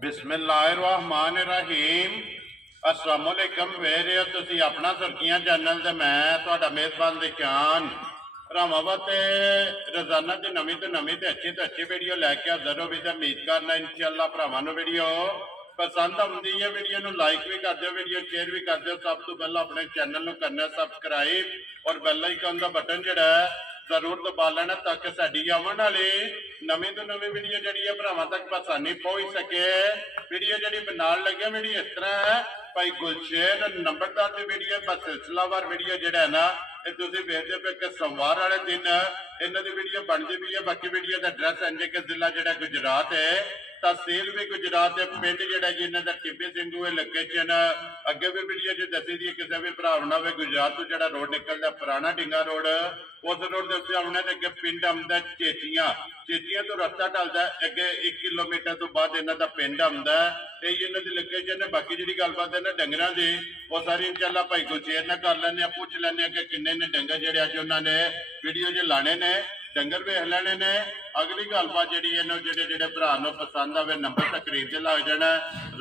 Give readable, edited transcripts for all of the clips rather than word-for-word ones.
बिस्मिल्लाहिर्रहमानिर्रहीम। अस्सलामुअलैकुम वेरे तुसी अपना सुर्खियां चैनल ते मैं तुहाडा मेज़बान दिशान रामावत रोजाना की नवी तो नवी तो अच्छी वीडियो लैके हाज़र हो भी उम्मीद करना इंशाअल्लाह भरावां नूं वीडियो पसंद आउंदी है। वीडियो नूं लाइक भी कर दो, वीडियो शेयर भी कर दो। सब तो पहला अपने चैनल नूं करना सबसक्राइब और बैल आइकन का बटन जिहड़ा जरूर दबा लेना ताकि साडी आने वाली नवी तो नवी वीडियो जी है भरावां तक आसानी पहुंच सके। वीडियो जी बनाने लगे वीडियो इस तरह है, भाई गुलशेन नंबरदार की वीडियो बस सिलसिलावार वीडियो जो है ना ये वेखते पे कि सोमवार वाले दिन इन्हों की वीडियो बनती भी है। बाकी वीडियो का एड्रैस इंज के जिला जो गुजरात है, तहसील भी गुजरात है, पिंड जो इन्हों का टिब्बी सिंधु है। लोकेशन अगे भी वीडियो जो दसी दी किसी भी भरा होना हो गुजरात तो जो रोड निकलता पुराना ढिंगा रोड उस रोड के उत्ते आने अगे पिंड आंदा चेचियां। चेचियां तो रास्ता ढलता अगे 1 किलोमीटर तो बाद इन्हों का पिंड आंदा है। इन्हों की लोकेशन है। बाकी जी गलबात है ना डंगर की वो सारी इंशाअल्लाह भाई गुलशेर ना कर लें, पूछ लें कि किन्ने ने डंगर जोड़े अज उन्होंने वीडियो जो लाने ने डंगर वेख लेने ने। अगली गलबात जी जो भरा पसंद आए नंबर तकरीब से लग जाना,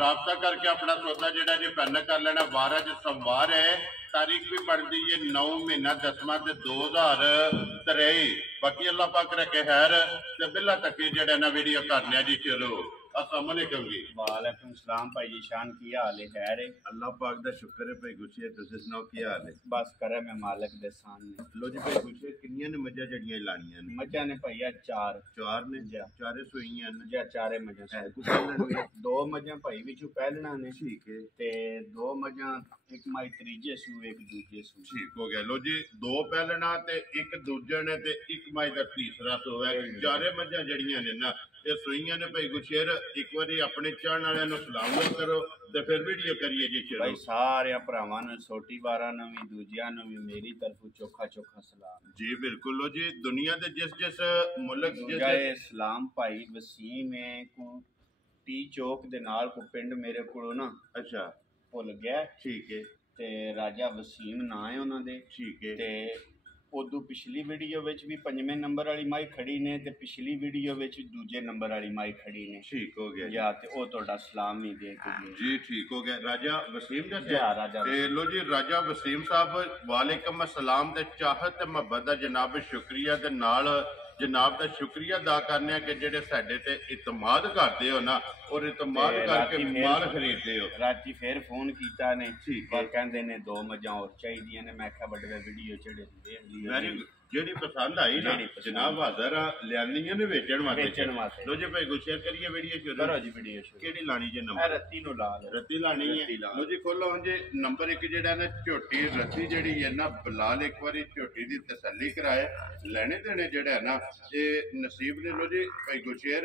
राबता करके अपना सौदा जो जी पैन कर लेना। वार अज सोमवार है, तारीख भी बनती है 9 महीना 10वां 2023। बाकी अल्लाह पाक रखे खैर ते बिल्ला तक जो ना वीडियो करने जी शुरू। अस्सलाम वालेकुम जी। वालेकुम सलाम भाई जी शान की हाल है? खैर है, अल्लाह पाक दा शुक्र है। भाई गुलशेर तुसीं सुनाओ की हाल है? बस करे मैं मालिक दे सामने। लो जी भाई गुलशेर कितनियां ने मज्जां जड़ियां लाणियां ने? मज्जां ने भैया चार ने जा चारे सूईयां ने जा चारे मज्जां है कुछ पहलण दो मज्जां भाई विचों पहलना ने। ठीक है ते दो मज्जां एक माई त्रीजे सू एक दूजे सू। ठीक हो गया। लो जी दो पहलना ते एक दूजे ने ते एक माई दा तीसरा सू है। चारे मज्जां जड़ियां ने ना ये सूईयां ने। भाई गुलशेर एक बारी अपने चाहण वालियां नूं सलाम करो ते फिर वीडियो करिए जी शुरू। भाई सारे भरावां नूं छोटी बारां नूं भी दूजियां नूं भी मेरी तरफों चोखा चोखा सलाम जी। बिल्कुल लो जी दुनिया दे जिस जिस मुल्क गए सलाम भाई वसीम है को टी चौक दे नाल को पिंड मेरे को ना अच्छा भुल गया। ठीक है ते राजा वसीम ना है उन्हां दे। ठीक है ते उदू पिछली वीडियो विच भी 5वें नंबर वाली माई खड़ी ने ते पिछली वीडियो विच दूजे नंबर वाली माई खड़ी ने। ठीक हो गया या ते ओ तोड़ा सलाम ही दे के जी। ठीक हो गया। राजा वसीम दा जा राजा लो जी राजा वसीम साहब वालेकुम अस्सलाम ते चाहत ते मोहब्बत दा जनाब शुक्रिया दे नाल जनाब का शुक्रिया अदा करने कि जेडे साडे ते इतमाद करते हो ना और इतमाद करके माल खरीदते हो। राती फिर फोन कीता ने पर कहंदे ने दो मज्जां और चाहिए ने। मैं कहा बड़े वीडियो चढ़े देख लियो जेडी पसंद आई ना जनाब हाजर लियानियां ने वेचण वास्ते। लो जी भाई गुलशेर करिए वीडियो शुरू करो जी। वीडियो शुरू केड़ी लानी जे नंबर? रत्ती नु ला लो। रत्ती लानी है। लो जी खोलो हुन जी नंबर 1 जेड़ा ना झोटी रत्ती जेड़ी है ना बिलाल एक बारी झोटी दी तसल्ली कराए लेने देने जेड़ा है ना ये नसीब ने। लो जी भाई गुलशेर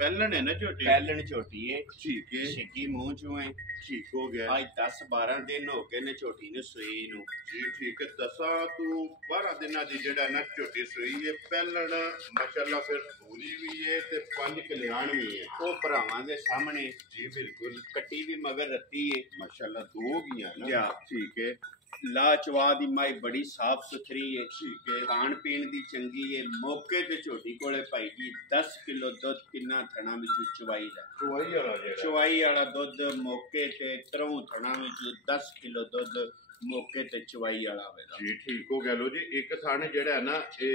पहलन है ना झोटी? पहलन झोटी है। ठीक है छिकी मुंह चों है। ठीक हो गया। आज 10-12 दिन हो गए ने झोटी ने सूई नु जी। ठीक है 10 तो 12 दिना दी जेड़ा ना झोटी सूई है। पहलन माशाल्लाह फिर पूरी भी है ते 5 कल्याण भी है। ओ भरावां दे सामने जी बिल्कुल कट्टी भी मगर रत्ती है माशाल्लाह दो गियां ना। जा ठीक है लाचवा दी माई बड़ी साफ सुथरी है। ठीक है खान पीन दी चंगी है। मौके ते झोटी कोले भाई जी 10 किलो दुध किन्ना थणा विच चवाई दा चवाई वाला दुध मौके ते 3 थणा विच 10 किलो दुध मौके ते चवाई वाला होवेगा जी। ठीक हो गया। लो जी एक थाने जेड़ा है ना ये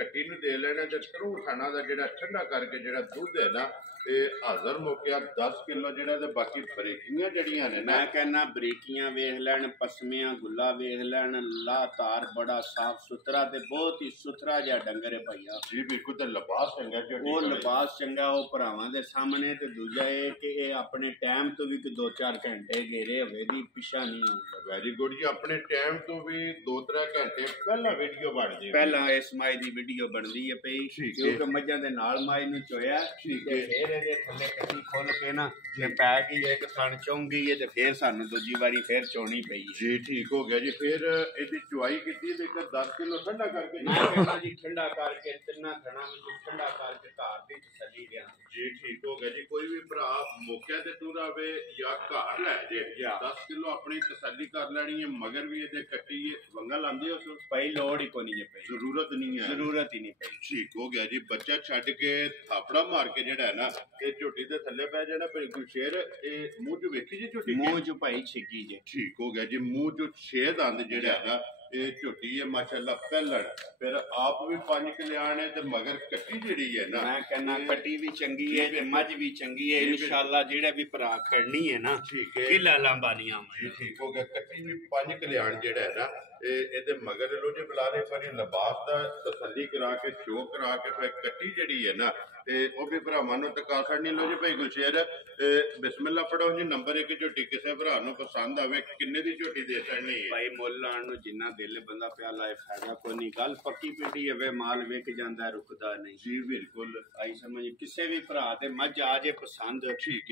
कट्टी नूं दे लेना ते 3 थाना दा जेड़ा ठंडा करके जेड़ा दूध है ना ये हाजर मौके 10 किलो जेड़ा ते बाकी बरीकियां जड़ियां ने ना मैं कहना बरीकियां वेख लैन पसमियां गुल्ला वेख लैन ला तार बड़ा साफ सुथरा ते बहुत ही सुथरा जा डंगर है भैया जी। बिल्कुल ते लिबास चंगा वो लिबास चंगा वो भरावां दे सामने ते दूजा है कि ये अपने टाइम तो भी 2-4 घंटे घेरे होवे दी पिछा नहीं आउंदा। वेरी गुड जी। अपने टाइम तो भी 2-3 घंटे पहला वीडियो बन दी पहला इस माई दी वीडियो बनदी है पई क्योंकि मज्जां दे नाल माई नु चोया। ठीक है फिर ਇਹਦੇ ਥੱਲੇ ਕੱਟੀ ਖੋਲ ਕੇ ਨਾ ਜੇ ਪੈ ਗਈ ਇੱਕ ਥਣ ਚੁੰਗ ਗਈ ਹੈ ਤੇ ਫਿਰ ਸਾਨੂੰ ਦੂਜੀ ਵਾਰੀ ਫਿਰ ਚੋਣੀ ਪਈ ਜੀ। ਠੀਕ ਹੋ ਗਿਆ ਜੀ। ਫਿਰ ਇਹਦੀ ਚੁਆਈ ਕੀਤੀ ਤੇ 10 ਕਿਲੋ ਠੰਡਾ ਕਰਕੇ ਮੈਂ ਕਹਿੰਦਾ ਜੀ ਠੰਡਾ ਕਰਕੇ ਤਿੰਨਾਂ ਥਣਾਂ ਵਿੱਚ ਠੰਡਾ ਕਰਕੇ ਧਾਰ ਦੀ ਤਸੱਲੀ ਗਿਆ जी। ठीक हो गया जी। कोई भी भरा मौके ते टूर ਆਵੇ ਜਾਂ ਘਰ ਲੈ ਜੇ 10 ਕਿਲੋ ਆਪਣੀ ਤਸੱਲੀ ਕਰ ਲੈਣੀ ਹੈ। ਮਗਰ ਵੀ ਇਹਦੇ ਕੱਟੀ ਹੈ, ਵੰਗਾ ਲਾਉਂਦੇ ਉਸ ਭਾਈ ਲੋੜ ਹੀ ਕੋਈ ਨਹੀਂ ਪਈ, ਜ਼ਰੂਰਤ ਨਹੀਂ ਹੈ, ਜ਼ਰੂਰਤ ਹੀ ਨਹੀਂ ਪਈ। ਠੀਕ ਹੋ ਗਿਆ ਜੀ। ਬੱਚਾ ਛੱਡ ਕੇ ਥਾਪੜਾ ਮਾਰ ਕੇ ਜਿਹੜਾ ਹੈ ਨਾ ਇਹ ਝੋਟੀ ਦੇ ਥੱਲੇ ਪੈ ਜਾਣਾ। ਬਿਲਕੁਲ ਸ਼ੇਰ ਇਹ ਮੂੰਹ ਚ ਵੇਖੀ ਜੀ ਝੋਟੀ ਮੂੰਹ ਚ ਭਾਈ ਛਿੱਗੀ ਜੇ। ਠੀਕ ਹੋ ਗਿਆ ਜੀ। ਮੂੰਹ ਚ 6 ਦੰਦ ਜਿਹੜਾ ਹੈ ਨਾ ਇਹ ਝੋਟੀ ਹੈ ਮਾਸ਼ਾਅੱਲਾ ਪਹਿਲਣ। ਫਿਰ ਆਪ ਵੀ 5 ਕਲਿਆਣ ਹੈ ਤੇ ਮਗਰ ਕੱਟੀ ਜਿਹੜੀ ਹੈ ਨਾ ਮੈਂ ਕਹਿੰਦਾ ਕੱਟੀ ਵੀ ਚੰਗੀ ਹੈ ਤੇ ਮੱਝ ਵੀ ਚੰਗੀ ਹੈ। ਇਨਸ਼ਾਅੱਲਾ ਜਿਹੜਾ ਵੀ ਭਰਾ ਖੜਨੀ ਹੈ ਨਾ ਠੀਕ ਹੈ ਕਿਲਾ ਲਾਂਬਾਨੀਆਂ ਜੀ। ਠੀਕ ਹੋ ਗਿਆ। ਕੱਟੀ ਵੀ 5 ਕਲਿਆਣ ਜਿਹੜਾ ਹੈ ਨਾ ਇਹਦੇ ਮਗਰ ਲੋ ਜੇ ਬੁਲਾ ਰਹੇ ਪਰ ਲਿਬਾਸ ਦਾ ਤਸੱਲੀ ਕਰਾ ਕੇ ਸ਼ੋ ਕਰਾ ਕੇ ਫਿਰ ਕੱਟੀ ਜਿਹੜੀ ਹੈ ਨਾ ਤੇ ਉਹ ਵੀ ਭਰਾਵਾਂ ਨੂੰ ਟਕਾ ਛੱਡਣੀ। ਲੋ ਜੀ ਭਾਈ ਗੁਲਸ਼ੇਰ ਬਿਸਮਿਲ੍ਲਾ ਪੜੋ ਜੀ। ਨੰਬਰ 1 ਝੋਟੀ ਕਿਸੇ ਭਰਾ ਨੂੰ ਪਸੰਦ ਆਵੇ ਕਿੰਨੇ ਦੀ ਝੋਟੀ ਦੇ ਛੱਡਣੀ ਹੈ ਭਾਈ ਮੁੱਲ ਲਾਣ ਨੂੰ ਜਿੰਨਾ ਦਿਲ ਬੰਦਾ ਪਿਆ ਲਾਏ ਫਾਇਦਾ ਕੋਈ ਨਹੀਂ। ਗੱਲ ਪੱਕੀ ਪਿੰਡੀ ਹੋਵੇ ਮਾਲ ਵਿਕ ਜਾਂਦਾ ਰੁਕਦਾ ਨਹੀਂ ਜੀ। ਬਿਲਕੁਲ ਆਈ ਸਮਝ। ਕਿਸੇ ਵੀ ਭਰਾ ਤੇ ਮੱਝ ਆ ਜੇ ਪਸੰਦ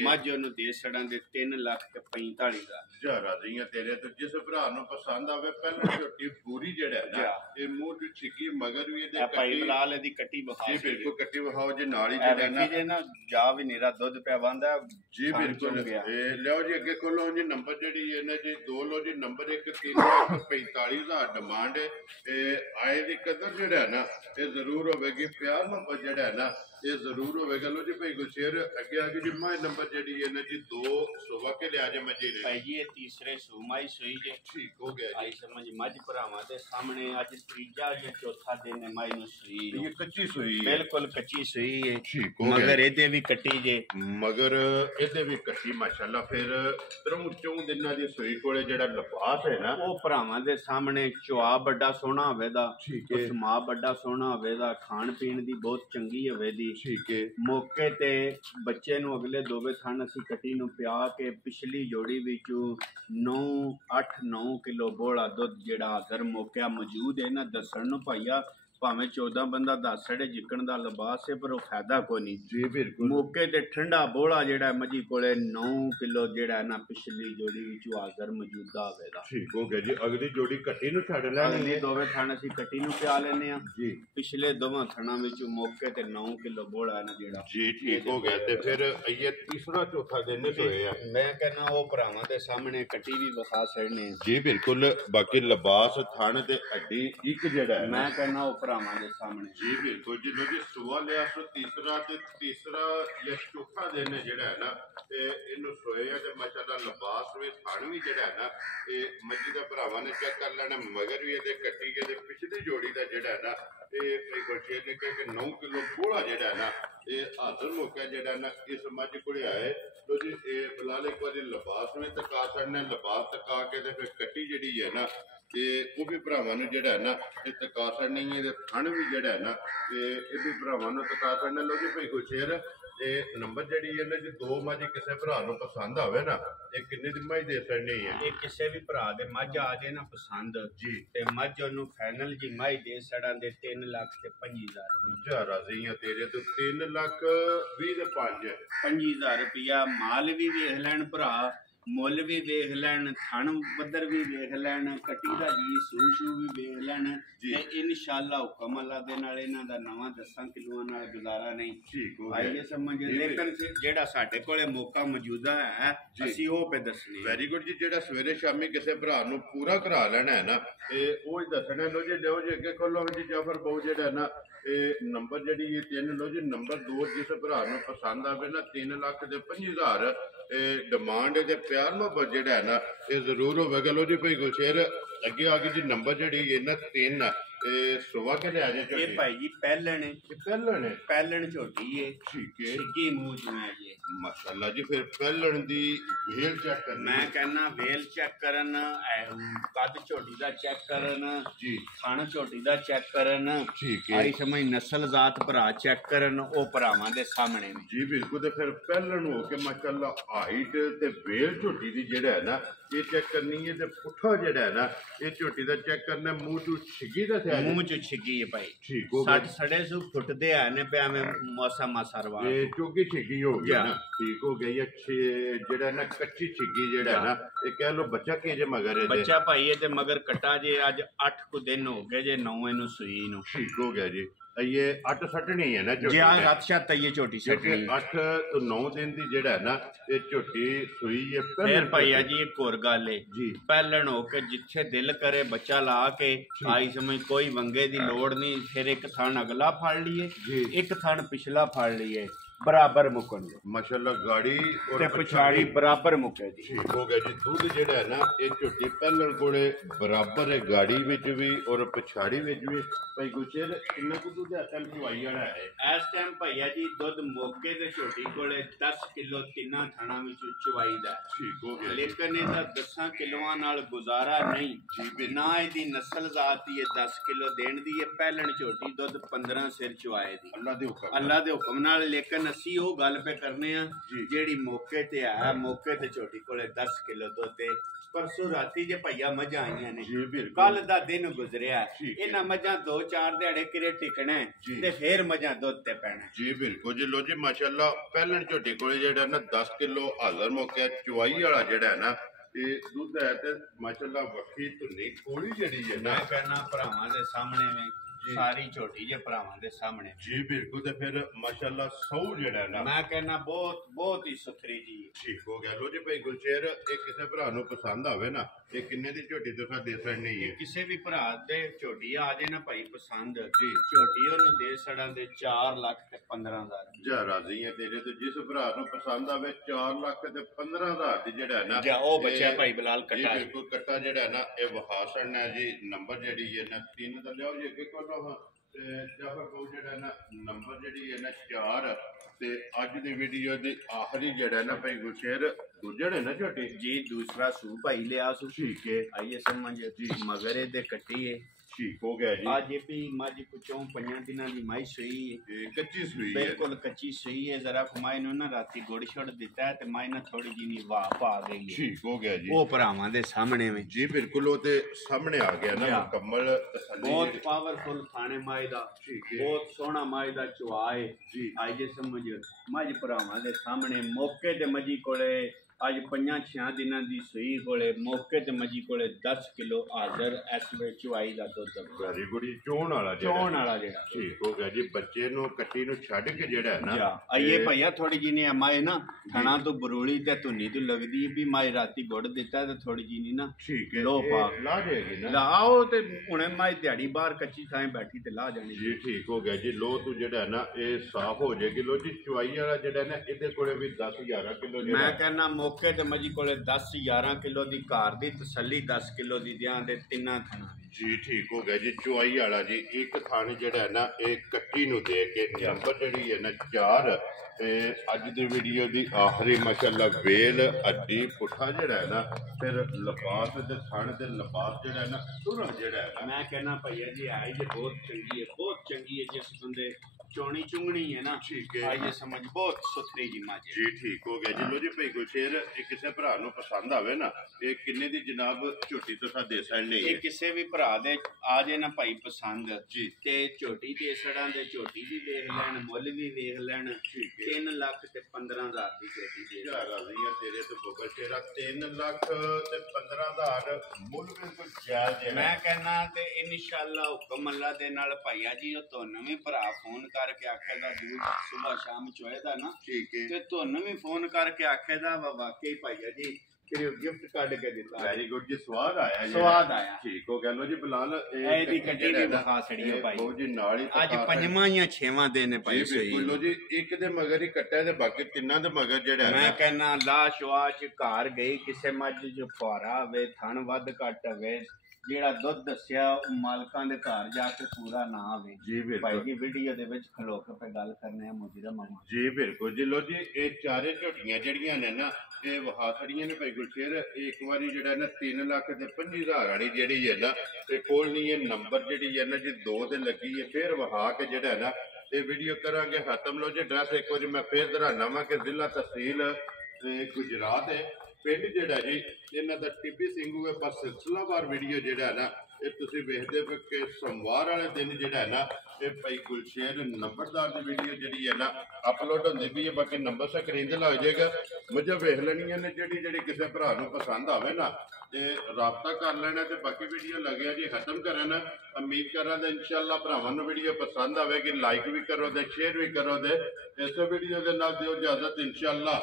ਮੱਝ ਉਹਨੂੰ ਦੇ ਛੜਾਂ ਦੇ 3,45,000 ਜਾ ਰਾਜ਼ੀਆਂ ਤੇਰੇ ਤੋਂ। ਜਿਸ ਭਰਾ ਨੂੰ ਪਸੰਦ ਆਵੇ ਪਹਿਲਾਂ ਝੋਟੀ ਪੂਰੀ ਜਿਹੜਾ ਨਾ ਇਹ ਮੂੰਹ ਚ ਛਿੱਕੀ ਮਗਰ ਵੀ ਇਹਦੇ ਭਾਈ ਬਲਾਲ ਇਹਦੀ ਕੱਟੀ ਵਿਖਾ ਜੀ। ਬਿਲਕੁਲ ਕੱਟੀ ਵਿਖਾਓ ਜੀ। ਨਾਲ ਹੀ ਜਿਹੜਾ ਨਾ ਜਾ ਵੀ ਨੀਰਾ ਦੁੱਧ ਪਿਆ ਬੰਦਾ ਜੀ। ਬਿਲਕੁਲ ਲਿਓ ਜੀ ਅੱਗੇ ਖੋਲੋ ਜੀ। ਨੰਬਰ ਜਿਹੜੀ ਇਹਨੇ ਜੀ 2 ਲੋ ਜੀ। ਨੰਬਰ 1 3,45,000 ਡਿਮਾਂਡ ਹੈ। ਆਏ ਦੀ ਕਦਰ ਜਿਹੜਾ ਨਾ ਇਹ ਜ਼ਰੂਰ ਹੋਵੇਗੀ। ਪਿਆਰ ਮੁਹੱਬਤ ਜਿਹੜਾ ਨਾ ਇਹ ਜ਼ਰੂਰ ਹੋਵੇਗਾ। ਲੋ ਜੀ ਭਾਈ ਗੁਲਸ਼ੇਰ ਅੱਗੇ ਆ ਗਈ ਜੀ। ਮੈਂ ਨੰਬਰ ਜਿਹੜੀ ਇਹਨੇ ਜੀ 2 ਸੁਬਾ ਕੇ ਲਿਆ ਜੇ ਮੱਝੀ ਨੇ ਭਾਈ ਜੀ ਇਹ ਤੀਸਰੇ ਸੂਮਾਈ ਸੂਈ ਜੇ। ਠੀਕ ਹੋ ਗਿਆ ਆਈ ਸਮਝ। ਮੱਝ ਭਰਾਵਾਂ ਦੇ ਸਾਹਮਣੇ ਅੱਜ ਤੀਜਾ ਜਾਂ ਚੌਥਾ ਦਿਨ ਹੈ ਮਾਈ ਨੂੰ ਸੂਈ। ਇਹ ਕੱਚੀ ਸੂਈ ਬਿਲਕੁਲ ਕੱਚੀ ਸੂਈ ਹੈ। ਠੀਕ ਹੋ ਗਿਆ। ਮਗਰ ਇਹਦੇ ਵੀ ਕੱਟੀ ਜੇ। ਮਗਰ ਇਹਦੇ ਵੀ ਕੱਟੀ ਮਾਸ਼ਾਅੱਲਾ। ਫਿਰ 3 ਦਿਨਾਂ ਦੀ ਸੂਈ ਕੋਲੇ ਜਿਹੜਾ ਲਿਬਾਸ ਹੈ ਨਾ ਉਹ ਭਰਾਵਾਂ ਦੇ ਸਾਹਮਣੇ ਚੁਆ ਵੱਡਾ ਸੋਹਣਾ ਹੋਵੇ ਦਾ, ਠੀਕ ਸਮਾ ਵੱਡਾ ਸੋਹਣਾ ਹੋਵੇ ਦਾ, ਖਾਣ ਪੀਣ ਦੀ ਬਹੁਤ ਚੰਗੀ ਹੋਵੇ ਦੀ। ਠੀਕ ਹੈ। ਮੌਕੇ ਤੇ ਬੱਚੇ ਨੂੰ ਅਗਲੇ ਦੋਵੇਂ ਥਣ ਅਸੀਂ ਕੱਟੀ ਨੂੰ ਪਿਆ ਕੇ ਪਿਛਲੀ ਜੋੜੀ ਵਿੱਚੋਂ 8-9 ਕਿਲੋ ਬੋਲਾ ਦੁੱਧ ਜਿਹੜਾ ਹਾਜ਼ਰ ਮੌਕਿਆ ਮੌਜੂਦ ਹੈ ਨਾ ਦੱਸਣ ਨੂੰ ਭਾਈਆ। ਭਾਵੇਂ 14 ਬੰਦਾ ਦੱਸ ਛੜੇ ਜਿੱਕਣ ਦਾ ਲਿਬਾਸ ਹੈ ਪਰ ਉਹ ਫਾਇਦਾ ਕੋਈ ਨਹੀਂ ਜੀ। ਬਿਲਕੁਲ ਮੌਕੇ ਤੇ ਠੰਡਾ ਬੋਲਾ ਜਿਹੜਾ ਮੱਝੀ ਕੋਲੇ 9 ਕਿਲੋ ਜਿਹੜਾ ਨਾ ਪਿਛਲੀ ਜੋੜੀ ਵਿੱਚੋਂ ਹਾਜ਼ਰ ਮੌਜੂਦਾ ਹੋਵੇਗਾ। ਠੀਕ ਹੋ ਗਿਆ ਜੀ। ਅਗਲੀ ਜੋੜੀ ਕੱਟੀ ਨੂੰ ਛੱਡ ਲੈਣੀ। ਦੋਵੇਂ ਥਣ ਅਸੀਂ ਕੱਟੀ ਨੂੰ ਪਿਆ ਲੈਨੇ ਆ ਜੀ। ਪਿਛਲੇ ਦੋਵਾਂ ਥਣਾਂ ਵਿੱਚੋਂ ਮੌਕੇ ਤੇ 9 ਕਿਲੋ ਬੋਲਾ ਹੈ ਨਾ ਜਿਹੜਾ ਜੀ। ਠੀਕ ਹੋ ਗਿਆ। ਤੇ ਫਿਰ ਇਹ ਤੀਸਰਾ ਚੌਥਾ ਦਿਨ ਹੋਏ ਆ। ਮੈਂ ਕਹਿੰਦਾ ਉਹ ਭਰਾਵਾਂ ਦੇ ਸਾਹਮਣੇ ਕੱਟੀ ਵੀ ਵਿਖਾ ਛੜਨੇ ਜੀ। ਬਿਲਕੁਲ। ਬਾਕੀ ਲਿਬਾਸ ਥਣ ਤੇ ਹੱਡੀ ਇੱਕ ਜਿਹੜਾ ਹੈ ਮੈਂ ਕਹਿੰਦਾ ਉਹ ਭਰਾਵਾਂ ਦੇ ਸਾਹਮਣੇ ਜੀ। ਬਿਲਕੁਲ ਜੀ। ਲੋ ਜੀ ਸੁਆ ਲਿਆ ਸੋ ਤੀਸਰਾ ਜਾਂ ਚੌਥਾ ਦਿਨ ਜਿਹੜਾ ਹੈ ਨਾ ਇਹਨੂੰ ਸੋਏ ਆ ਤੇ ਮਾਸ਼ਾਅੱਲਾ ਲਿਬਾਸ ਵੀ ਥਣ ਵੀ ਜਿਹੜਾ ਹੈ ਨਾ ਇਹ ਮੱਝੀ ਦਾ ਭਰਾਵਾਂ ਨੇ ਚੈੱਕ ਕਰ ਲੈਣਾ। ਮਗਰ ਵੀ ਇਹਦੇ ਕੱਟੀ ਗਏ ਤੇ ਪਿਛਲੀ ਜੋੜੀ ਦਾ ਜਿਹੜਾ ਹੈ ਨਾ ਇਹ ਗੁਲਸ਼ੇਰ ਨੇ ਕਿਹਾ ਕਿ 9 ਕਿਲੋ ਬੋਲਾ ਜਿਹੜਾ ਹੈ ਨਾ ਇਹ ਹਾਜ਼ਰ ਮੌਕਾ ਜਿਹੜਾ ਨਾ ਇਸ ਮੱਝ ਕੋਲੇ ਆਏ। ਲੋ ਜੀ ਇਹ ਫਿਲਹਾਲ ਇੱਕ ਵਾਰੀ ਲਿਬਾਸ ਵੀ ਤਕਾ ਛੱਡਣਾ। ਲਿਬਾਸ ਤਕਾ ਕੇ ਤੇ ਫਿਰ ਕੱਟੀ ਜਿਹੜੀ ਹੈ ਨਾ ਉਹ ਵੀ ਭਰਾਵਾਂ ਨੂੰ ਜਿਹੜਾ ਹੈ ਨਾ ਇਹ ਤਕਾ ਛੱਡਣੀ ਹੈ। ਤੇ ਥਣ ਵੀ ਜਿਹੜਾ ਹੈ ਨਾ ਇਹ ਵੀ ਭਰਾਵਾਂ ਨੂੰ ਤਕਾ ਛੱਡਣਾ। ਲੋ ਜੀ ਭਾਈ ਗੁਲਸ਼ੇਰ ਇਹ ਨੰਬਰ ਜਿਹੜੀ ਇਹਨਾਂ ਦੀ 2 ਮੱਝ ਕਿਸੇ ਭਰਾ ਨੂੰ ਪਸੰਦ ਆਵੇ ਨਾ ਇਹ ਕਿੰਨੇ ਦੀ ਮੱਝ ਦੇ ਛੱਡਣੀ ਹੈ। ਇਹ ਕਿਸੇ ਵੀ ਭਰਾ ਦੇ ਮੱਝ ਆ ਜੇ ਨਾ ਪਸੰਦ ਜੀ ਤੇ ਮੱਝ ਉਹਨੂੰ ਫਾਈਨਲ ਜੀ ਮੱਝ ਦੇ ਛੜਾਂ ਦੇ 3,25,000 ਜਾ ਰਾਜ਼ੀਆਂ ਤੇਰੇ ਤੋਂ 3,20,5 25,000 ਰੁਪਇਆ। ਮਾਲ ਵੀ ਵੇਖ ਲੈਣ ਭਰਾ, ਮੁੱਲ ਵੀ ਵੇਖ ਲੈਣ, ਥਣ ਪੱਧਰ ਵੀ ਵੇਖ ਲੈਣ, ਕੱਟੀ ਦਾ ਜੀ ਸੂ ਵੀ ਵੇਖ ਲੈਣ ਤੇ ਇਨਸ਼ਾਅੱਲਾ ਹੁਕਮ ਅੱਲਾ ਦੇ ਨਾਲ ਇਹਨਾਂ ਦਾ ਨਵਾਂ 10 ਕਿਲੋਆਂ ਨਾਲ ਗੁਜ਼ਾਰਾ ਨਹੀਂ। ਠੀਕ ਹੋ ਆਈਏ ਸਮਝ। ਲੇਕਿਨ ਜਿਹੜਾ ਸਾਡੇ ਕੋਲੇ ਮੌਕਾ ਮੌਜੂਦਾ ਹੈ ਅਸੀਂ ਉਹ ਪੇ ਦੱਸਣੀ। ਵੈਰੀ ਗੁੱਡ ਜੀ। ਜਿਹੜਾ ਸਵੇਰੇ ਸ਼ਾਮੀ ਕਿਸੇ ਭਰਾ ਨੂੰ ਪੂਰਾ ਕਰਾ ਲੈਣਾ ਹੈ ਨਾ ਤੇ ਉਹ ਹੀ ਦੱਸਣਾ। ਲੋ ਜੀ ਲਿਓ ਜੀ ਅੱਗੇ ਖੋਲੋ ਜੀ। ਜਾਫਰ ਬਹੁ ਜਿਹੜਾ ਨਾ ਇਹ ਨੰਬਰ ਜਿਹੜੀ ਇਹ 3 ਲੋ ਜੀ। ਨੰਬਰ 2 ਜਿਸ ਭਰਾ ਨੂੰ ਪਸੰਦ ਆਵੇ ਨਾ 3,25,000 ਡਿਮਾਂਡ ਹੈ ਤੇ ਪਿਆਰ ਮੁਹੱਬਤ ਜਿਹੜਾ ਹੈ ਨਾ ਇਹ ਜ਼ਰੂਰ ਹੋਵੇਗਾ। ਲੋ ਜੀ ਭਾਈ ਗੁਲਸ਼ੇਰ ਅੱਗੇ ਆ ਗਈ ਜੀ। ਨੰਬਰ ਜਿਹੜੀ ਇਹਨਾਂ 3 ਸੁਬਾ ਕੇ ਲਿਆ ਜੇ ਝੋਟੀ। ਇਹ ਭਾਈ ਜੀ ਪਹਿਲਣ ਝੋਟੀ ਹੈ। ਠੀਕ ਹੈ। ਸਿੱਕੀ ਮੂੰਹ ਜਿਵੇਂ ਜੀ ਮਾਸ਼ਾਅੱਲਾ ਜੀ। ਫਿਰ ਪਹਿਲਣ ਦੀ ਵੇਲ ਚੈੱਕ ਕਰਨੀ। ਮੈਂ ਕਹਿੰਦਾ ਵੇਲ ਚੈੱਕ ਕਰਨ, ਕੱਦ ਝੋਟੀ ਦਾ ਚੈੱਕ ਕਰਨ ਜੀ, ਥਣ ਝੋਟੀ ਦਾ ਚੈੱਕ ਕਰਨ। ਠੀਕ ਹੈ। ਆਈ ਸਮਝ ਨਸਲ ਜ਼ਾਤ ਭਰਾ ਚੈੱਕ ਕਰਨ ਉਹ ਭਰਾਵਾਂ ਦੇ ਸਾਹਮਣੇ ਜੀ। ਬਿਲਕੁਲ। ਤੇ ਫਿਰ ਪਹਿਲਣ ਹੋ ਕੇ ਮਾਸ਼ਾਅੱਲਾ ਹਾਈਟ ਤੇ ਵੇਲ ਝੋਟੀ ਦੀ ਜਿਹੜਾ ਹੈ ਨਾ ਇਹ ਚੈੱਕ ਕਰਨੀ ਹੈ ਤੇ ਪੁੱਠਾ ਜਿਹੜਾ ਹੈ ਨਾ ਇਹ ਝੋਟੀ ਦਾ ਚੈੱਕ ਕਰਨਾ। ਮੂੰਹ ਚ ਛਿੱਗੀ ਦਾ ਮੂੰਹ ਚ ਛਿੱਗੀ ਹੈ ਭਾਈ। ਠੀਕ ਹੋ ਗਿਆ। 60 ਫੁੱਟਦੇ ਆ ਨੇ ਪਿਆ ਮੈਂ ਮੌਸਮ ਸਰਵਾ ਇਹ ਚੋਗੀ ਛਿੱਗੀ ਹੋ ਗਿਆ ਨਾ। ਠੀਕ ਹੋ ਗਈ। ਜਿਹੜਾ ਨਾ ਕੱਚੀ ਛਿੱਗੀ ਜਿਹੜਾ ਨਾ ਇਹ ਕਹਿ ਲੋ ਬੱਚਾ ਕੇ ਜੇ ਮਗਰ ਇਹਦੇ ਬੱਚਾ ਭਾਈ ਇਹ ਤੇ ਮਗਰ ਕੱਟਾ ਜੇ ਅੱਜ 8 ਕੁ ਦਿਨ ਹੋ ਗਏ ਜੇ 9 ਇਹਨੂੰ ਸੂਈ ਨੂੰ। ਠੀਕ ਹੋ ਗਿਆ ਜੀ। ये 8 सटनी है ना जी हाँ 8 छत ये झोटी सटनी 8 तो 9 दिन दी जेड़ा है ना ये झोटी सुई है फिर भैया जी एक और गल है जी पहलन हो के जिथे दिल करे बच्चा ला के आई समझ कोई वंगे दी लोड़ नहीं फिर एक थान अगला फाड़ लिए एक थान पिछला फाड़ लिए बराबर मुकन माशाल्लाह गाड़ी और पिछाड़ी बराबर मुके जी ठीक हो गया जी दूध जेड़ा है ना ये झोटी पहलन कोले बराबर है गाड़ी विच भी और पिछाड़ी विच भी भाई गुचेर कितना को दूध है टाइम चवाई वाला है इस टाइम भैया जी दूध मौके ते झोटी कोले 10 किलो तिना थाना विच चवाई दा ठीक हो गया लेकिन ਇਹਦਾ 10 ਕਿਲੋਆਂ ਨਾਲ ਗੁਜ਼ਾਰਾ ਨਹੀਂ ਜੀ ਨਾ ਇਹਦੀ ਨਸਲ ਜ਼ਾਤੀ ਹੈ 10 ਕਿਲੋ ਦੇਣ ਦੀ ਹੈ ਪਹਿਲਣ ਝੋਟੀ ਦੁੱਧ 15 ਸਿਰ ਚਵਾਏ ਦੀ ਅੱਲਾ ਦੇ ਹੁਕਮ ਨਾਲ ਲੇਕਿਨ ਅਸੀਂ ਉਹ ਗੱਲ ਪੇ ਕਰਨੇ ਆ ਜਿਹੜੀ ਮੌਕੇ ਤੇ ਆ ਮੌਕੇ ਤੇ ਝੋਟੀ ਕੋਲੇ 10 ਕਿਲੋ ਦੁੱਧ परसों राती जे भैया मजा आईया ने कल दा दिन गुजरिया इन्हां मजा 2-4 दिहाड़े किरे टिकना ते फिर मजा दुध ते पैना जी बिल्कुल जी लो जी माशाल्लाह पहलन झोटी कोले जेड़ा ना 10 किलो हाजर मौके चवाई वाला जेड़ा है ना ये दूध है ते माशाल्लाह वक्की धुनी कोड़ी जेड़ी है ना मैं कहना भरावां दे सामने में सारी झोटी जे भरावां दे सामने जी बिल्कुल ते फिर माशाल्लाह सौ जेड़ा ना मैं कहना बहुत बहुत ही सुथरी जी ठीक हो गया लो जी भाई गुलशेर एक किसी भरा नु पसंद आवे ना ये किन्ने दी झोटी तुसा दे सकनी है किसी भी भरा दे झोटी आ जाए ना भाई पसंद जी झोटी ओनु दे सड़ा दे 4 लाख ते 15,000 जा राजी है तेरे तो जिस भरा नु पसंद आवे 4 लाख ते 15,000 दी जेड़ा है ना जा ओ बच्चा भाई बिलाल कट्टा बिल्कुल कट्टा जेड़ा है ना ये वहासन है जी नंबर जेड़ी है ना 3 दा लियो जी के को जाफर को जेड़ा ना नंबर जेड़ी है ना 4 ते अज दी वीडियो दी आखिरी जेड़ा ना भाई गुलशेर दूजे ने ना झोटी जी दूसरा सू भाई लिया सू ठीक है आइए समझ जी मगर दे कट्टी है ठीक हो गया जी आज ये भी मज कुछों 5 दिना दी माई सुई है कच्ची सुई है बिल्कुल कच्ची सुई है जरा कुमाई नु ना राती गुड़ छोड़ देता है ते माई ना थोड़ी जी नी वाह पा गई है ठीक हो गया जी वो भरावां दे सामने में जी बिल्कुल वो ते सामने आ गया ना मुकम्मल तसल्ली बहुत पावरफुल खाने माई दा बहुत सोहना माई दा चुआए जी आइए समझ मज भरावां दे सामने मौके ते मजी कोले आज 5-6 दिना दी सुई कोले मौके ते मजी कोले 10 किलो हाजर एस वे चुआई दा दुध वेरी गुड चोण वाला जेड़ा ठीक हो गया जी बच्चे नु कट्टी नु छड के जेड़ा है ना आइए भैया थोड़ी जी ने माए ना थाना तो बरोली ते धुनी तो लगदी भी माए राती गुड़ देता ते थोड़ी जी नी ना ठीक है लो पा ला देगी ना लाओ ते हुणे माए दिहाड़ी बाहर कच्ची थाए बैठी ते ला जानी जी ठीक हो गया जी लो तू जेड़ा है ना ये साफ हो जाएगी लो जी चुआई वाला जेड़ा ना इदे कोले भी 10-11 किलो मैं कहना मौके ते मजी कोले 10-11 किलो दी कार दी तसल्ली 10 किलो दी दियां दे तिन्ना थाना जी ठीक हो गया जी चुआई वाला जी एक थाने जेड़ा है ना एक कट्टी नु दे के नंबर जेड़ी है ना 4 ते अज दी वीडियो दी आखिरी माशाल्लाह वेल अड्डी पुठा जेड़ा है ना फिर लिबास ते थाने ते लिबास जेड़ा है ना तुरंत जेड़ा है मैं कहना भैया जी आई जे बहुत चंगी है जिस बंदे चौनी चुंगनी है ना ठीक है आइए समझ बहुत सुथरी जी मां जी ठीक हो गया जी लो जी भाई गुलशेर ये किसी भरा नु पसंद आवे ना ये किन्ने दी जनाब झोटी तुसा दे सकने ये किसी भी भरा दे आ जाए ना भाई पसंद जी ते झोटी दे सड़ा दे झोटी भी देख लैन मुੱਲ भी देख लैन 3 लाख ते 15,000 दी झोटी दे राज़ी तेरे तो गुलशेरा 3 लाख ते 15,000 मुੱਲ बिल्कुल जायज है मैं कहना ते इंशाअल्लाह हुक्म अल्लाह दे नाल भाईया जी ओ तोनु भी भरा फोन करके आखेगा दूध सुबह शाम चोएदा ना ठीक है ते तोनु भी फोन करके आखेगा वाकई भाईया जी गिफ्ट काट के दिता वेरी गुड जी स्वाद आया ठीक हो गया लो जी बिलाल एदी कट्टी भी दिखा छड़ी है भाई ओ जी नाल ही आज पंजवां या छेवां दिन है भाई सही लो जी एक दे मगर ही कट्टा ते बाकी तिन्ना दे मगर जेड़ा मैं कहना लाश वाच घर गई किसे मज जो फुआरा वे थन वध घट वे जेड़ा दुध दस्या मालकां दे घर जाके पूरा ना आवे जी बिल्कुल भाई जी वीडियो दे विच खलो के पे गल करने हैं मुजरा मामा जी बिल्कुल जी लो जी ये चारे झोटियां जड़ियां ने ना ये वहा खड़ियां ने भाई गुलशेर एक बारी जेड़ा ना 3 लाख ते 25,000 वाली जेड़ी है ना ते कोल नहीं है नंबर जेड़ी है ना जी 2 ते लगी है फिर वहा के जेड़ा है ना ये वीडियो करांगे खत्म लो जी एड्रेस एक बारी मैं फिर दोहराना वा कि जिला तहसील गुजरात है पिंड जेड़ा जी इन्हां दा टिब्बी सिंघू है पर सिलसिलावार वीडियो जेड़ा है ना ਇਹ ਤੁਸੀਂ ਵੇਖਦੇ ਪਏ ਕਿ ਸੋਮਵਾਰ ਵਾਲੇ ਦਿਨ ਜਿਹੜਾ ਹੈ ਨਾ ਇਹ ਭਾਈ ਗੁਲਸ਼ੇਰ ਨੰਬਰਦਾਰ ਦੀ ਵੀਡੀਓ ਜਿਹੜੀ ਹੈ ਨਾ ਅਪਲੋਡ ਹੁੰਦੀ ਵੀ ਹੈ। ਬਾਕੀ ਨੰਬਰ ਸਕਰੀਨ ਤੇ ਲੱਗ ਜਾਏਗਾ, ਮੁਝੇ ਵੇਖ ਲੈਣੀਆਂ ਨੇ। ਜਿਹੜੀ ਕਿਸੇ ਭਰਾ ਨੂੰ ਪਸੰਦ ਆਵੇ ਨਾ ਤੇ ਰਾਬਤਾ ਕਰ ਲੈਣਾ। ਤੇ ਬਾਕੀ ਵੀਡੀਓ ਲੱਗਿਆ ਜੀ ਖਤਮ ਕਰਨ। ਉਮੀਦ ਕਰਾਂ ਤੇ ਇਨਸ਼ਾਅੱਲਾ ਭਰਾਵਾਂ ਨੂੰ ਵੀਡੀਓ ਪਸੰਦ ਆਵੇਗੀ। ਲਾਈਕ ਵੀ ਕਰੋ ਤੇ ਸ਼ੇਅਰ ਵੀ ਕਰੋ ਤੇ ਇਸ ਵੀਡੀਓ ਦੇ ਨਾਲ ਦਿਓ ਇਜਾਜ਼ਤ। ਇਨਸ਼ਾਅੱਲਾ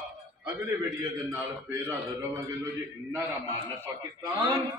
ਅਗਲੀ ਵੀਡੀਓ ਦੇ ਨਾਲ ਫੇਰ ਹਾਜ਼ਰ ਹੋਵਾਂਗੇ। ਲੋ ਜੀ, ਨਾਰਾ ਮਾਰਨਾ ਪਾਕਿਸਤਾਨ।